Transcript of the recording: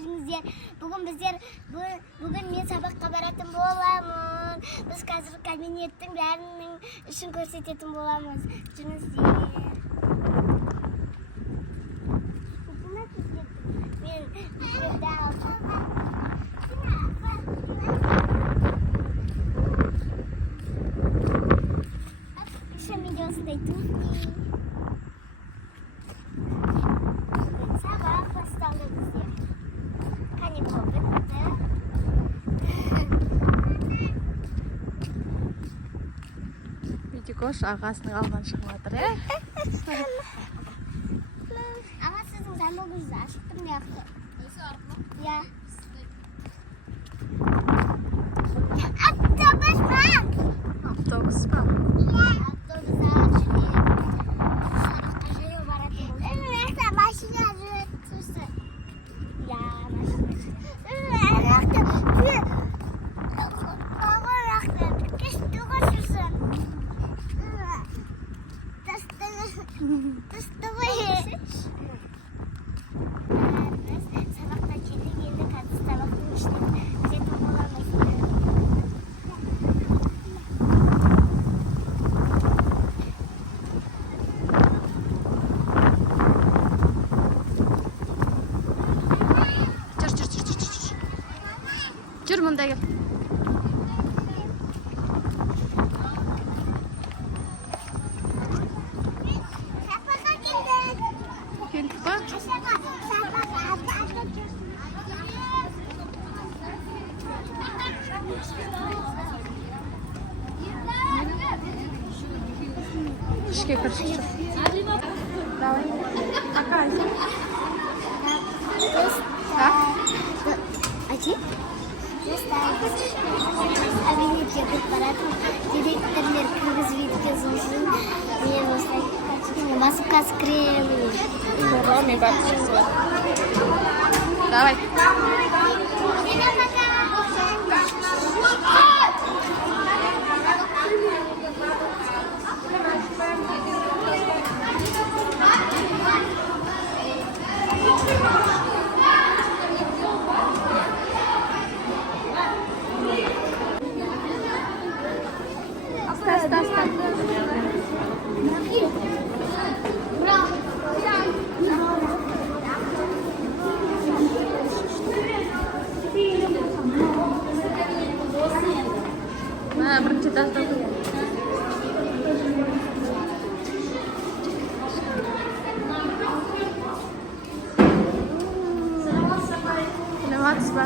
келдіңіздер. Бүгін мен сабаққа баратын боламын. Біз қазір кабинеттің бәрінің ішін көрсететін боламыз. Жүріңіздер. Мен микрофонды алдым. Еще видеосындай туфли. Сабақ басталды бізде. Каникул бітті. Видикош ағасының алдынан шығып жатыр, е? Аға, сіздің замогыңызды ашып тұр ме ақты? Өзі арқылы? Иә. Автобус па? Автобус па? Иә. Автобус ашып сабаққа жаяу баратын болды. Машина жүреді тұрсы. Иә, машина жүреді. Сабаққа келдік, енді қазір сабақтың ішіне жетіп боламыз. Жүр мұнда кел. Сапаға келдік. Келдік па? Ішке кір, шық. Давай. Ака, Әже? Кабинетке кіріп баратын директорлер кіргізбейді екен, сосын мен осылай маскасы кіремін. Роми бар. Давай. Бірінші тастау. Саламатсыз ба?